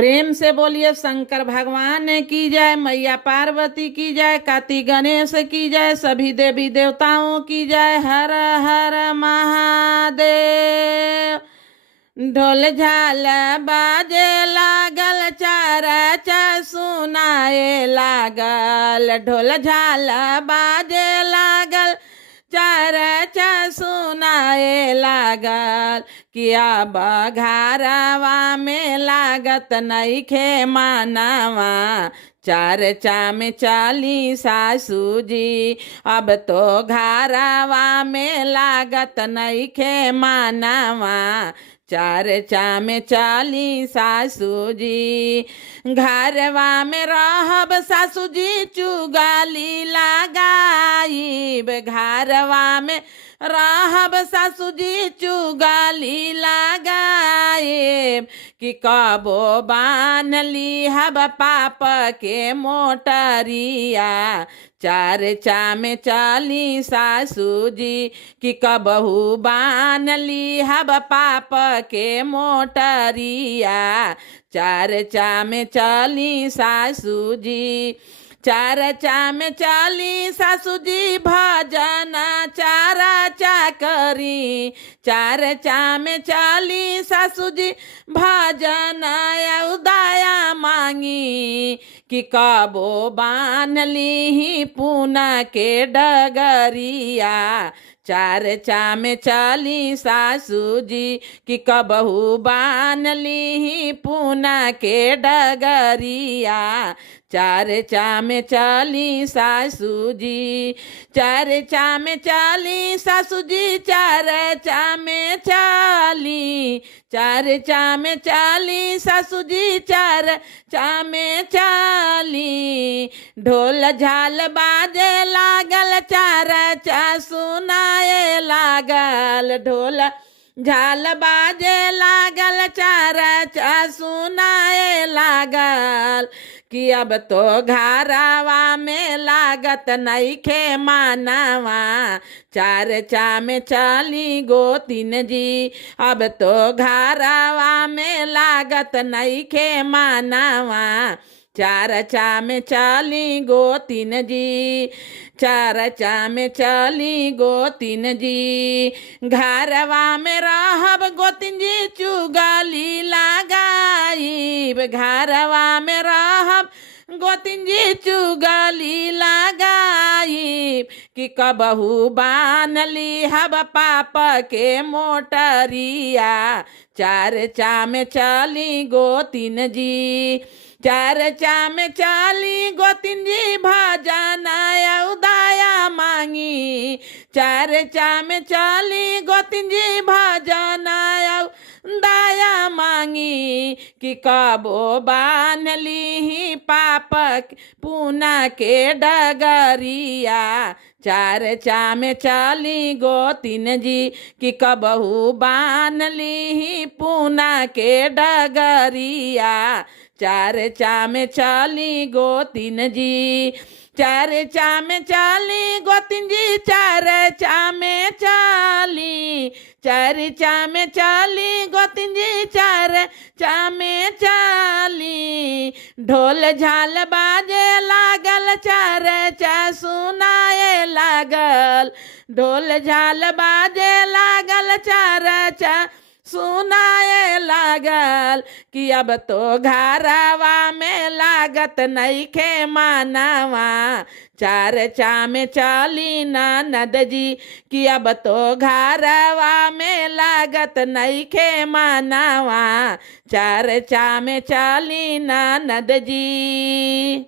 प्रेम से बोलिए शंकर भगवान की जय, मैया पार्वती की जय, कार्तिक गणेश की जय, सभी देवी देवताओं की जय। हर हर महादेव। ढोल झाल बाजे लागल, चरच सुनाए लागल। ढोल झाल बाजे लागल, चरच सुनाए लागल। किया बघारवा में लागत नइखे मानवा, चर्चा में चली सासू जी। अब तो घरवा में लागत नइखे मानवा, चर्चा में चली सासू जी। घरवा में रहब सासू जी, चुगली लगाईब। घरवा में रहब सासू जी, चुगली लगाईब। कि कबो बान लीहब पाप के मोटरिया, चर्चा में चली सासू जी। कि कबहू बान लीहब पाप के मोटरिया, चर्चा में चली सासू जी। चर्चा में चली सासू जी, भजन चर्चा करी। चर्चा में चली सासू जी, भजन उदया मांगी। कि कबो बान ली पूना के डगरिया, चर्चा में चली सासू जी। कि कबहू बान ली पूना के डगरिया, चर्चा में चली सासू जी। चर्चा में चली सासू जी, चर्चा में चली। चर्चा में चली सासू जी, चर्चा में चली। ढोल झाल बाजे लागल, चर्चा सुनाए लागल। ढोल झाल बाजे लागल, चर्चा सुनाए लागल। कि अब तो घरवा में लागत नइखे मानवा, चर्चा में चली गोतिन जी। अब तो घरवा में लागत नइखे मानवा, चर्चा में चली गोतिन जी। चर्चा में चली गोतिन जी। घरवा में रहब गोतिन जी, चुगली लगाईब। घरवा में रहब गोतिन जी, चुगली लगाईब। कि कबहू बान लीहब पाप के मोटरिया, चर्चा में चली गोतिन जी। चर्चा में चली गोतिन जी, भजन उदया मांगी। चर्चा में चली गोतिन जी, भजन उदया मांगी। कि कबो बान ली पाप पूना के डगरिया, चर्चा में चली गोतिन जी। कि कबहू बान ली पूना के डगरिया, चर्चा में चली गोतिन जी। चर्चा में चली गोतिन जी, चर्चा में चली। चर्चा में चली गोतिन जी, चर्चा में चली। ढोल झाल बाजे लागल, चर्चा सुनाए लागल। ढोल झाल बाजे लागल, चर्चा सुनाए लागल। कि अब तो घरवा में लागत नइखे मानवा, चर्चा में चली ननद जी। कि अब तो घरवा में लागत नइखे मानवा, चर्चा में चली ननद जी।